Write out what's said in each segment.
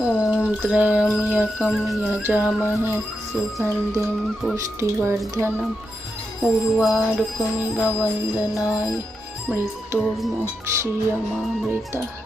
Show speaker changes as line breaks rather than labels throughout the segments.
ॐ त्र्यम्यकं यजामहे सुगन्धिं पुष्टिवर्धनम्। उर्वारुकमिवन्दनाय मृत्युर्मोक्षीयमामृतः।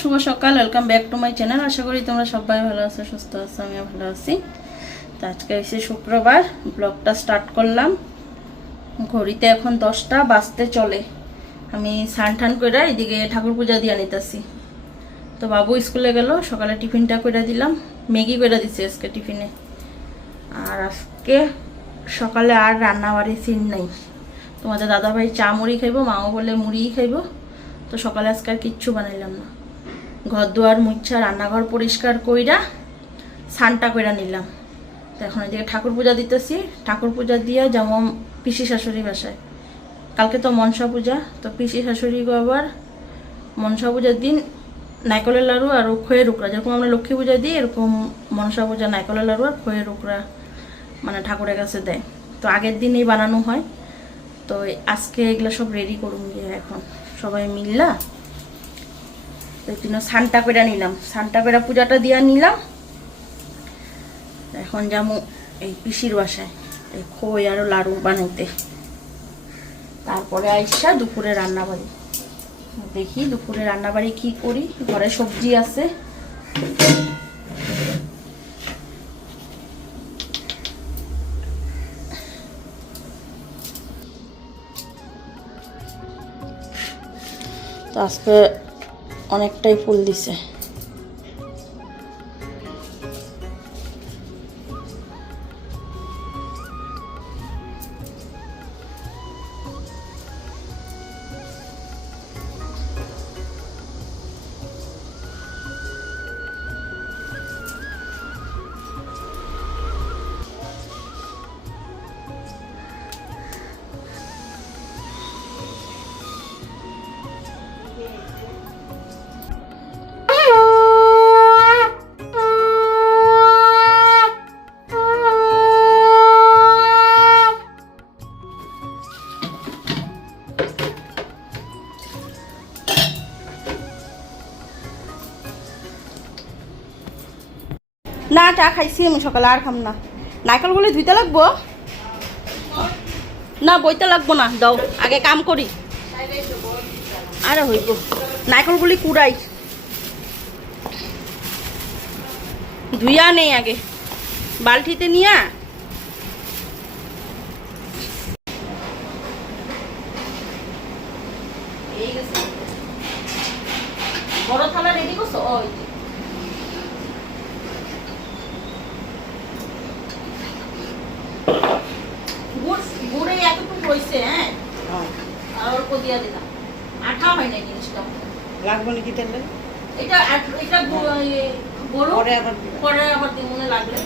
শুভ সকাল welcome back to my channel আশা করি তোমরা সবাই ভালো আছো, সুস্থ আছো, আমিও ভালো আছি। তো আজকে এসে শুক্রবার ব্লগটা স্টার্ট করলাম। ঘড়িতে এখন দশটা, বাজতে চলে। আমি স্নান টান করে এদিকে ঠাকুর পূজা দিয়ে নিতেছি। তো বাবু স্কুলে গেল, সকালে টিফিনটা করে দিলাম। ম্যাগি করে দিচ্ছি আজকে টিফিনে। আর আজকে সকালে আর রান্না বাড়ি সিন নাই। তোমাদের দাদাভাই চা মুড়ি খাইবো, মাও বলে মুড়িই খাইবো। তো সকালে আজকে আর কিচ্ছু বানাইলাম না। ঘর দুয়ার মুচ্ছা রান্নাঘর পরিষ্কার কইরা সানটা কইরা নিলাম। তো এখন এদিকে ঠাকুর পূজা দিতেছি। ঠাকুর পূজা দিয়ে যেমন পিসি শাশুড়ি বাসায়। কালকে তো মনসা পূজা, তো পিসি শাশুড়ি আবার মনসা পূজার দিন নাইকলের লাড়ু আর খয়ের উকড়া যেরকম আমরা লক্ষ্মী পূজা দিই, এরকম মনসা পূজা, নাইকলের লাড়ু আর খয়ের উকড়া মানে ঠাকুরের কাছে দেয়। তো আগের দিনেই বানানো হয়। তো আজকে এগুলো সব রেডি করুন গিয়ে এখন। সবাই মিললা একটু সানটা নিলাম। সানটা করে পূজাটা দিয়া নিলাম। এখন যেমন এই পিসির বাসায়। এই খই আরও লাড়ু বানাইতে। তারপরে আইসা দুপুরে রান্না বাড়ি দেখি দুপুরে রান্না বাড়ি কি করি। ঘরে সবজি আছে। তো আজকে অনেকটাই ফুল দিছে। খাইছি আমি সকালে, আর খাম না। নারকেলগুলি ধুইতে লাগবো? না, বইতে লাগবো না, দাও, আগে কাম করি। আরে হইব। নারকেলগুলি কুড়াই ধুইয়া নেই আগে? বালতিতে নিয়া? বড় থালা রেডি করছ? ওই যে। গুড় গুড়ে এতটুকু হয়েছে হ্যাঁ আর অল্প দিয়া দিলাম। আঠা হয় না জিনিসটা
লাগবে নাকি তাহলে
এটা এটা ইয়ে,
পরে আবার
পরে আবার দিমনে লাগলে।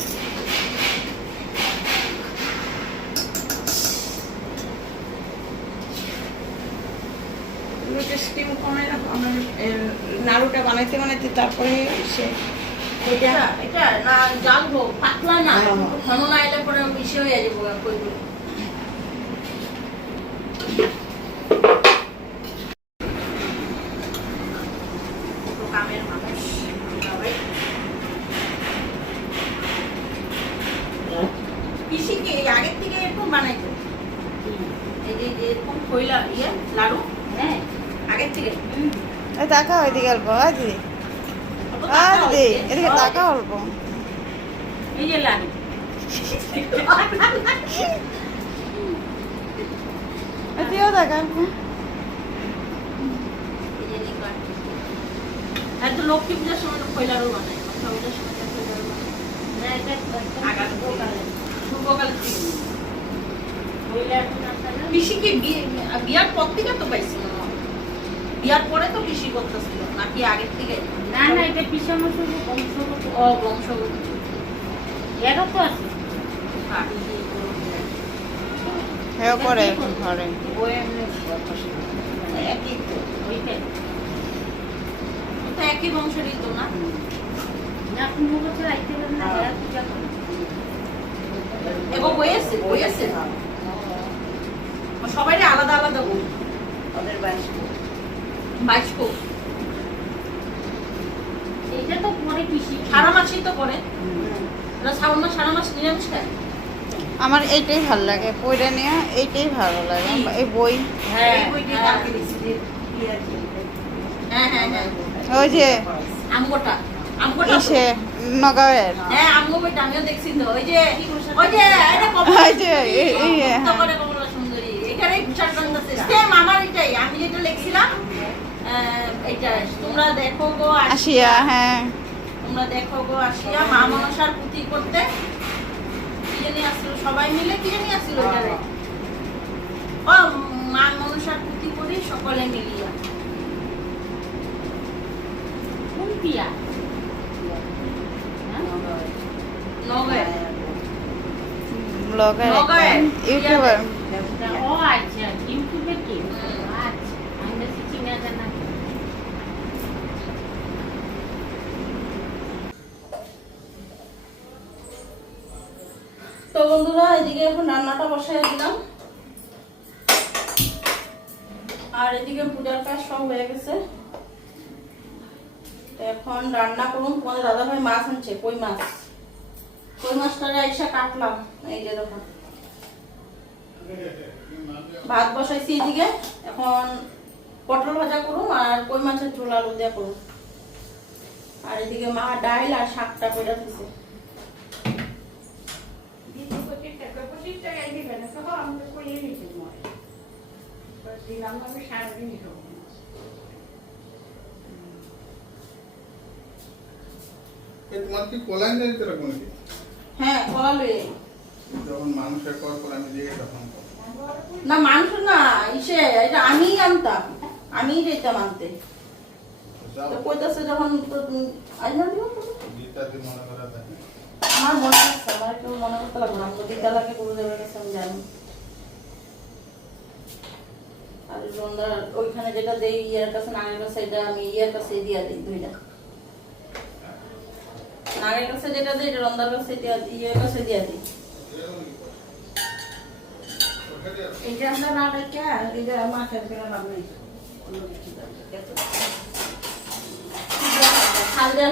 ওইটা স্টিম কমে না নাড়ুটা বানাইতে বানাইতে তারপরে সে
এটা এটা না জাল হোক পাতলা না
হ্যাঁ।
ঘন না এলে পরে মিশে হয়ে যাব কইগুলো পিসি কি এই আগের থেকে এরকম বানাইতো এই যে যে এরকম খইলা ইয়ে লাড়ু? হ্যাঁ আগের থেকে।
এই টাকা ওইদিকে অল্প আজি
অত
আর
টাকা
দে
হচ্ছে।
এদিকে টাকা অল্প।
এই যে লাড়ু।
এদিকেও টাকা
এই যে লিখা। আর তো লক্ষ্মী পূজার সময় তো খৈলারও বানায়? পূজার সময় খৈলারও বানায়। না, এটা ছিল। পিসি কি বিয়ার পর থেকে তো পাইছি
বিয়ার পরে তো কৃষি করতেছিল নাকি আগের থেকে?
না না এটা পিসানো শুধু বংশগত।
ও
এরও তো আছে।
হ্যাঁ।
হ্যাঁ করে ঘরে
বই
একই তো।
ওইটাই।
তো একই বংশেরই তো না?
না কোনো বছর আইতে পারে না এরা পূজা করে।
এগো বয়েছে বয়েছে সবাই আলাদা আলাদা বই।
ওদের বাইশ। এইটা তো পরে পিসি।
সারা মাসই তো করে শ্রাবণ মাস সারা মাস নিরামিষ খায়
আমার এইটাই ভালো লাগে বইটা নিয়ে এইটাই ভালো লাগে এই বই।
হ্যাঁ দিছি। হ্যাঁ। হ্যাঁ হ্যাঁ
ওই যে
আমগোটা আমগোটা। হ্যাঁ আমগো বইটা আমিও দেখছি তো। ওই যে ওই যে এটা কমলা
ওই যে, এই- এই,
সুন্দরী,
হ্যাঁ। আসিয়া হ্যাঁ।
তোমরা দেখো গো আসিয়া মা মনসার পুঁথি করতে কি জানি আসছিল সবাই মিলে কি জানি আসছিল ওইটারে ও মা মনসার পুঁথি করি সকলে মিলিয়া।
কোন পিয়া?
Blogger YouTuber.
তো বন্ধুরা এদিকে এখন রান্নাটা বসাই দিলাম। আর এদিকে পূজার কাজ সব হয়ে গেছে। এখন রান্না করুন। তোমাদের দাদা ভাই মাছ আনছে কই মাছ? কই মাছটা এসে কাটলাম এই যে দেখো। ভাত বসাইছি এদিকে এখন পটল ভাজা করুন আর কই মাছের ঝোল আলু দিয়ে করুন আর এদিকে মা ডাইল আর শাকটা পেটা দিছে।
তোমার কি কলাই নেই এরকম নাকি
হ্যাঁ কলা লয়ে
যখন মানুষের কল আমি দিয়ে তখন
না মাংস না ইসে এটা আমিই আনতাম। আমিই যেতাম আনতে। তো কইতাছে যখন আইনা দিও আমার মনে আছে আমার কেউ মনে করতে লাগবে না যদি তালাকে গুরুদেবের কাছে আমি জানি। আর ওইখানে যেটা দেই ইয়ার কাছে এটা আমি ইয়ার কাছে দিয়া দিই দুইটা। নাগের কাছে যেটা দেই এটা রন্দার কাছে দিয়া দিই ইয়ের কাছে দিয়া দিই
এটা আমরা না দেখে এটা মাছের কেনা লাভ নেই
খাল দেওয়া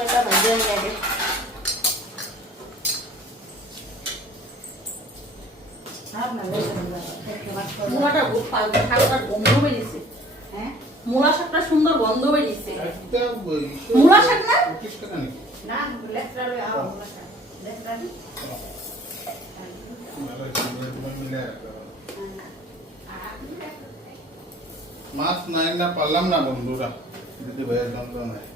এটা ভেজে আগে গন্ধ বেরিয়েছে।
হ্যাঁ
মূলা শাকটা সুন্দর গন্ধ বেরিয়েছে। মূলা শাক না?
মাছ নাই না পারলাম না বন্ধুরা। দিদি ভাইয়ের যন্ত্রণায়।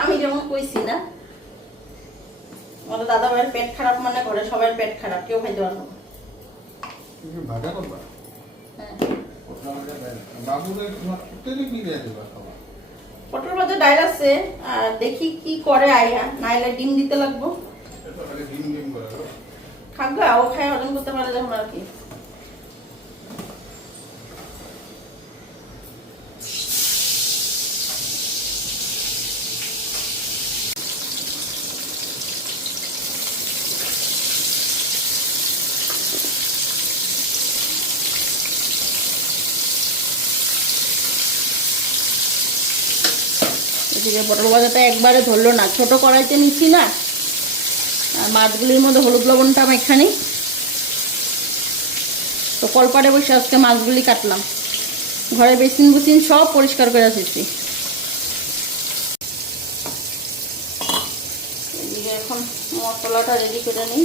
আমি যেমন কইছি না আমাদের দাদা ভাইয়ের পেট খারাপ মানে করে সবার পেট খারাপ কেউ খাইতে পারব
ভাজা করবা?
হ্যাঁ। পটল ভাজা ডাইল আছে দেখি কি করে আইয়া নাইলে ডিম দিতে লাগবো। খাগা ও খাই হজম করতে পারে যখন আর কি। এদিকে পটল ভাজাটা একবারে ধরলো না। ছোট কড়াইতে নিচ্ছি না। আর মাছগুলির মধ্যে হলুদ লবণটা আমি এখানে তো কলপাড়ে বসে আজকে মাছগুলি কাটলাম। ঘরে বেসিন বুসিন সব পরিষ্কার করে আসেছি এখন মশলাটা রেডি করে নিই।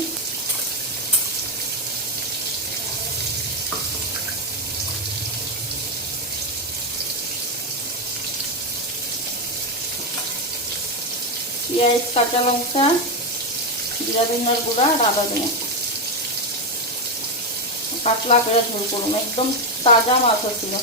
পেঁয়াজ কাঁচা লঙ্কা, জিরা বিন্নার গুঁড়া আর আদা দিয়ে। পাতলা করে ঝোল করুন, একদম তাজা মাছ ছিল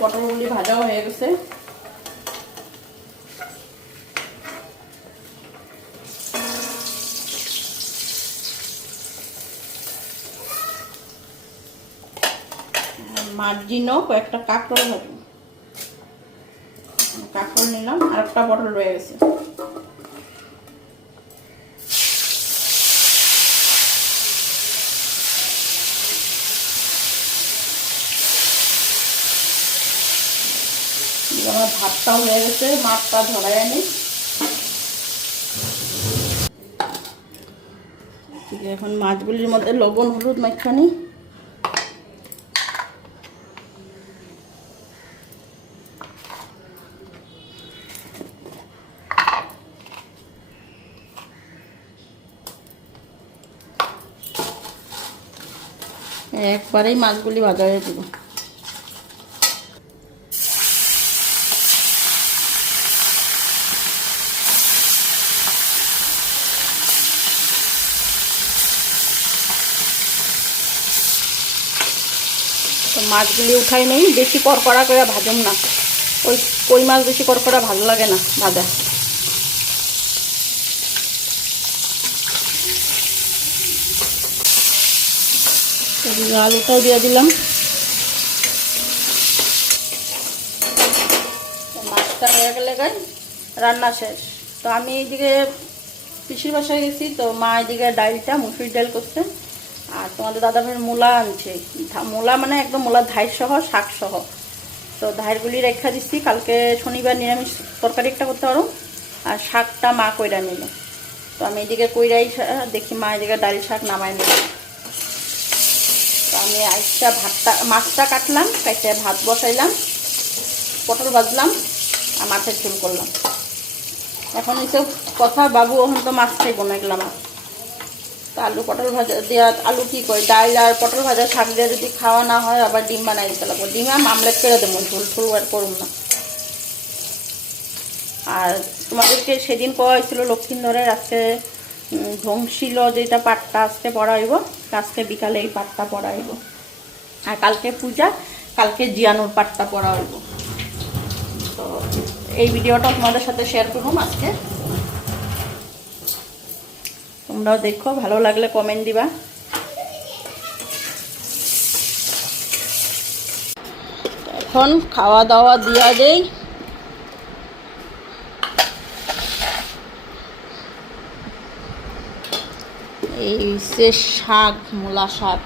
পটলগুলি ভাজাও হয়ে গেছে। মাছ জন্য কয়েকটা কাঁকড় হবে। কাঁকড় নিলাম আর একটা পটল রয়ে গেছে। আমার ভাতটাও হয়ে গেছে, মাছটা ধরাই আনি। এখন মাছগুলির মধ্যে লবণ, হলুদ মাখানি একবারেই মাছগুলি ভাজা হয়ে দেবো মাছগুলি উঠাই নেই, বেশি করকড়া করে ভাজম না। ওই কই মাছ বেশি করকড়া ভালো লাগে না ভাজা। আলুটাও দিয়ে দিলাম। মাছটা হয়ে গেলে রান্না শেষ। তো আমি এইদিকে পিসির বাসায় গেছি, তো মা এদিকে ডালটা মুসুর ডাল করছে। আর তোমাদের দাদা ভাইয়ের মূলা আনছে। মূলা মানে একদম মূলা ধাই সহ, শাক সহ। তো ধাইরগুলি রেখা দিচ্ছি কালকে শনিবার নিরামিষ তরকারি একটা করতে পারো। আর শাকটা মা কইরা নিল। তো আমি এদিকে কইরাই দেখি মা এদিকে ডাল শাক নামাই নিল। তো আমি আইসটা ভাতটা, মাছটা কাটলাম, কাটে ভাত বসাইলাম, পটল ভাজলাম, আর মাছের ঝোল করলাম। এখন এইসব কথা, বাবু এখন তো মাছ খাইব না তো আলু পটল ভাজা দেওয়া আলু কি করি? ডাল আর পটল ভাজা শাক দিয়ে যদি খাওয়া না হয়, আবার ডিম বানাই দিতে লাগবো। ডিম আমি আমলেট করে দেবো, ঝোল ঝোল আর করুম না। আর তোমাদেরকে সেদিন কওয়া হয়েছিল লক্ষ্মীন্দরের আজকে ধ্বংসিল যেটা পাটটা আজকে পড়াইব, আজকে বিকালে এই পাটটা পড়াইব। আর কালকে পূজা, কালকে জিয়ানোর পাটটা পড়াইব। তো এই ভিডিওটা তোমাদের সাথে শেয়ার করুন আজকে। তোমরাও দেখো, ভালো লাগলে কমেন্ট দিবা। এখন খাওয়া দাওয়া দিয়া দেই। এই হচ্ছে শাক মূলা শাক।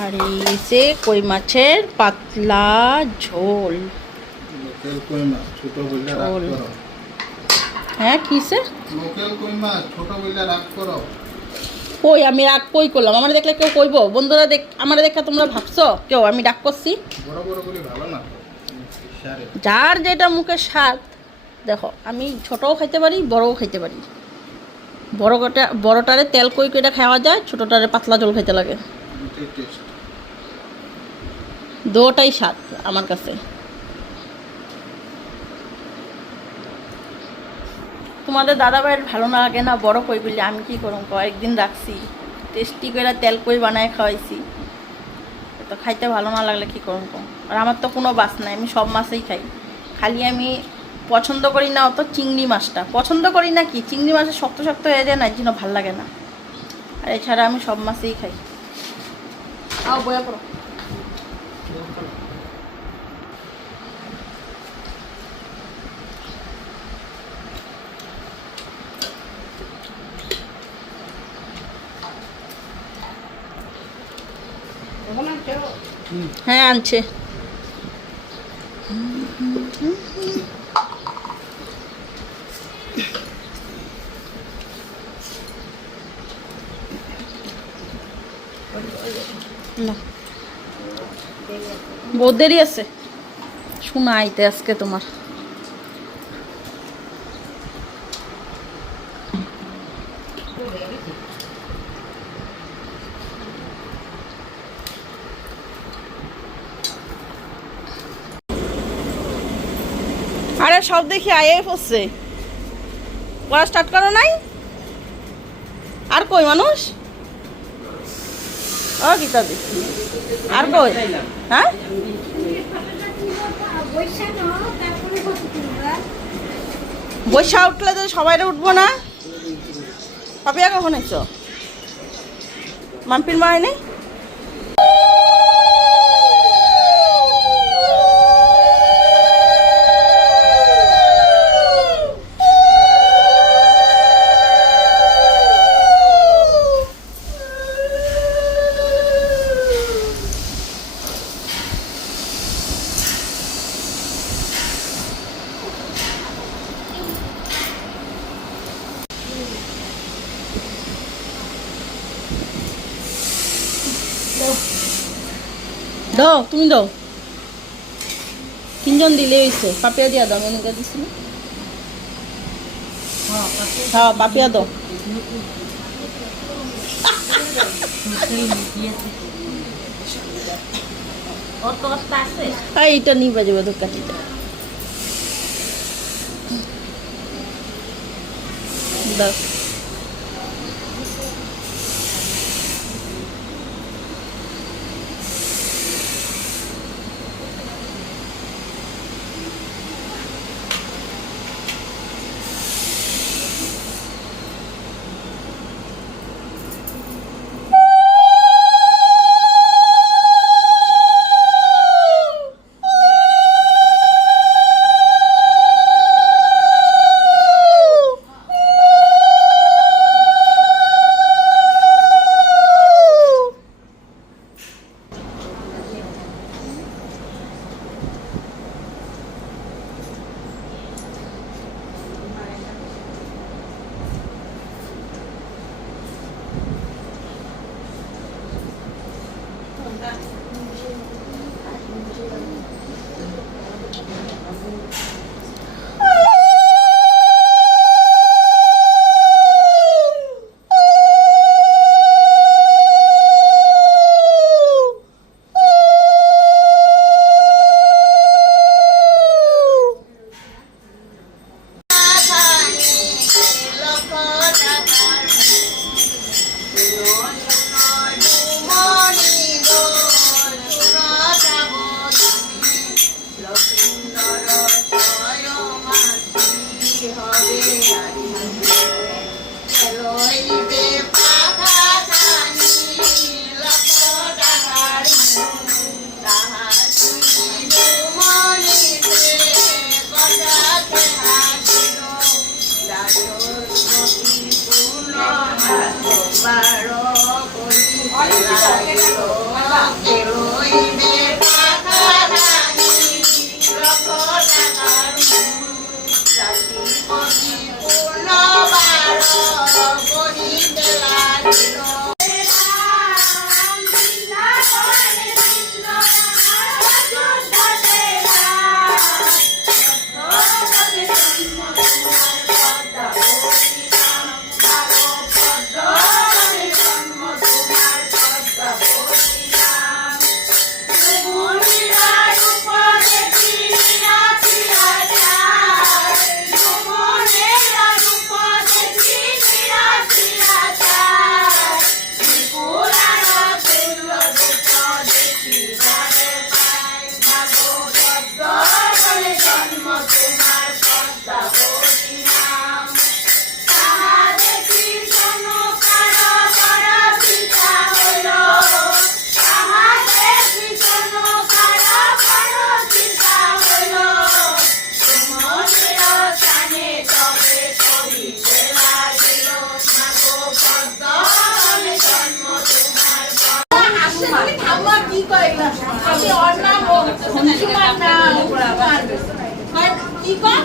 আর এই হচ্ছে কই মাছের পাতলা ঝোল। হ্যাঁ কিসে
কই
আমি রাগ কই করলাম? আমার দেখলে কেউ কইব? বন্ধুরা দেখ আমার দেখে তোমরা ভাবছ? কেউ? আমি ডাক করছি। যার যেটা মুখে স্বাদ। দেখো, আমি ছোটও খাইতে পারি, বড়ও খাইতে পারি। বড়টা বড়টারে তেল কই কইটা খাওয়া যায়, ছোটটারে পাতলা জল খাইতে লাগে। দুটাই স্বাদ আমার কাছে। তোমাদের দাদা ভাইয়ের ভালো না লাগে না? বড় কই বললে আমি কি করুম? কয়েকদিন রাখছি। টেস্টি করে তেল কই বানায় খাওয়াইছি। তো খাইতে ভালো না লাগলে কি কম আর আমার তো কোনো বাস নাই, আমি সব মাছেই খাই। খালি আমি পছন্দ করি না অত চিংড়ি মাছটা। পছন্দ করি না কি? চিংড়ি মাছের শক্ত শক্ত হয়ে যায় না এই জন্য ভালো লাগে না। আর এছাড়া আমি সব মাছেই খাই। আও বয়া করো হ্যাঁ আনছে। বহুত দেরি আছে। শোনা আইতে আজকে তোমার। আরে সব দেখি আয়ে পড়ছে পড়া স্টার্ট করো নাই? আর কই মানুষ? ও গীতা দি আর কই হ্যাঁ? বৈশা উঠলে তো সবাই উঠবো না। পাপিয়া কখন এসো মাম্পির মা হয়নি? দাও, তুমি দাও। তিনজন দিলে হয়েছে, পাপিয়া দিয়া দাও মেনুকে দিছিল হ্যাঁ পাপিয়া দাও। এইটা নিয়ে বাজবে তো কাঠিটা দাও।
哎呀！কি কর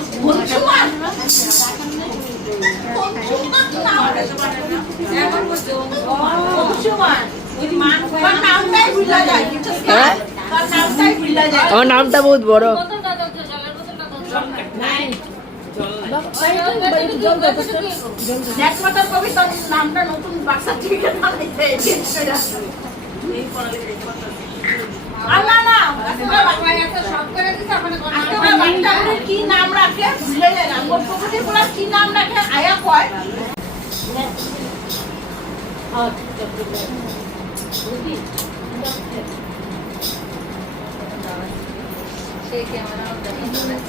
হ্যাঁ আমার নামটা বহুত বড়
নামটা নতুন থেকে কি কি নাম রাখে? ভুলে গেলাম গোপপুটি বলা কি নাম রাখে? আয়া কয়।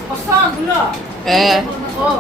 পছন্দগুলো
হ্যাঁ।
ও ও।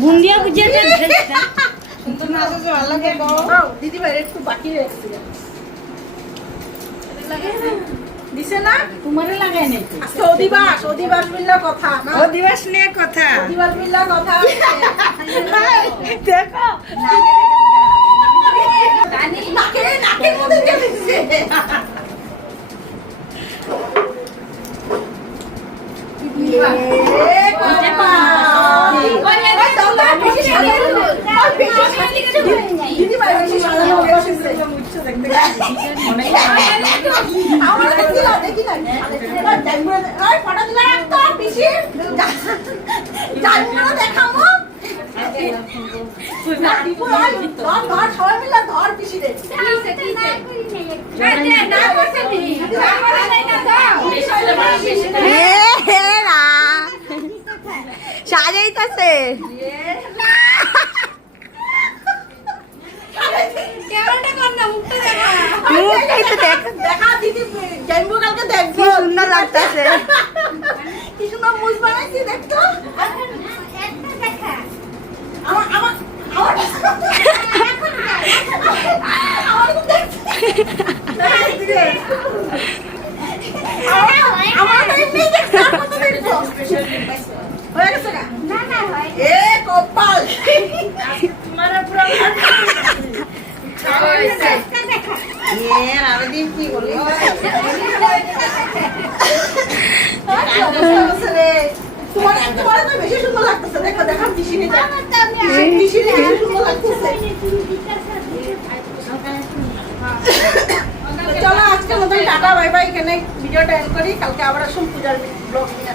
বুন্দিয়া ভুজিয়া
দিদি ভাই একটু বাকি রেখেছিল দিছে না
তোমারে লাগাই নাই তো।
আজকে অধিবাস অধিবাস মিল্লা কথা না
দিবস নিয়ে কথা
অধিবাস মিল্লা কথা
দেখো
নাকে নাকের মধ্যে দিয়ে দিচ্ছে এ দেখাবো। না, সবাই মিলে ধর পিসিরে।
সাজাইতাছে মুখটাই কি সুন্দর লাগতাছে।
কি সুন্দর মুজ বানাইছি দেখতো। আমার আমার। আমার- আমার তো এমনি দেখছি, আর কত দেখব? হয়ে গেছে গা? এ বেশি সুন্দর লাগতেছে দেখো সুন্দর লাগতেছে চলো আজকের মতন টাটা বাই বাই এখানে ভিডিওটা এন্ড করি, কালকে আবার আসুন পূজার ব্লগ নিয়ে।